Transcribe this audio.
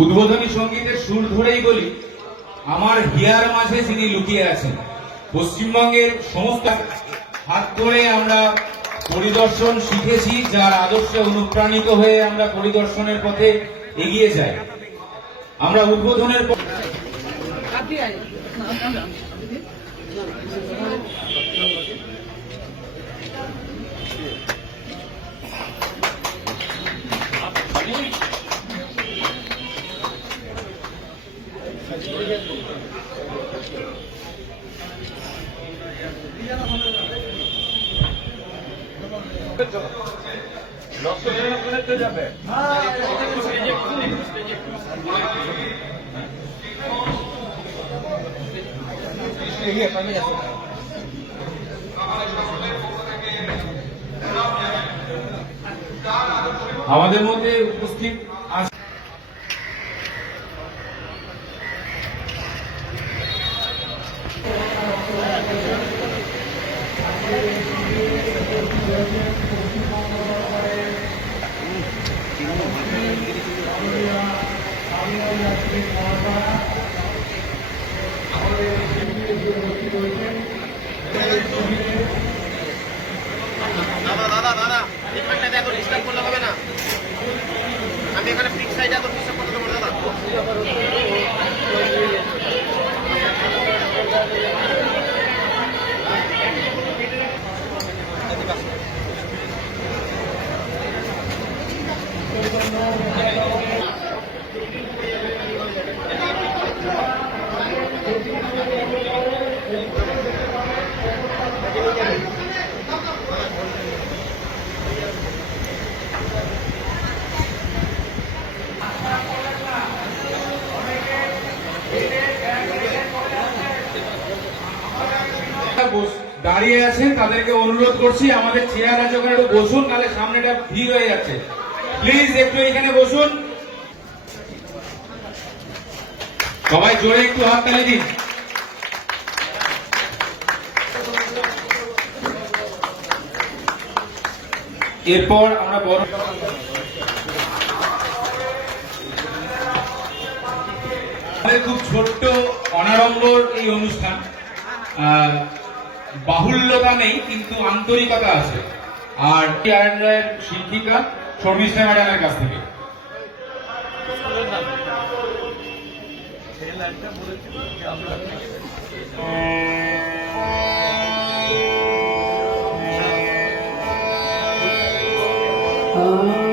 উদ্বোধনী সঙ্গীতের সুর ধরেই বলি, আমার হিয়ার মাঝে যিনি লুকিয়ে আছেন, পশ্চিমবঙ্গের সমস্ত হাত ধরে আমরা পরিদর্শন শিখেছি, যার আদর্শে অনুপ্রাণিত হয়ে আমরা পরিদর্শনের পথে এগিয়ে যাই। আমরা উদ্বোধনের Lorsque vous la connaissez jamais. আমাদের মধ্যে উপস্থিত দাদা দাদা দাদা এখানে ফিক্স দাঁড়িয়ে আছেন, তাদেরকে অনুরোধ করছি, আমাদের চেয়ার আছে, ওখানে একটু বসুন, নাহলে সামনেটা ভিড় হয়ে যাচ্ছে। প্লিজ একটু এখানে বসুন। সবাই জোরে একটু হাততালি দিন। এরপর আমরা বড় খুব ছোট্ট অনাড়ম্বর এই অনুষ্ঠান। বাহুল্যতা নেই কিন্তু আন্তরিকতা আছে। আর আয়ন শিক্ষিকা শর্মিষ্ঠা ম্যাডামের কাছ থেকে। Ah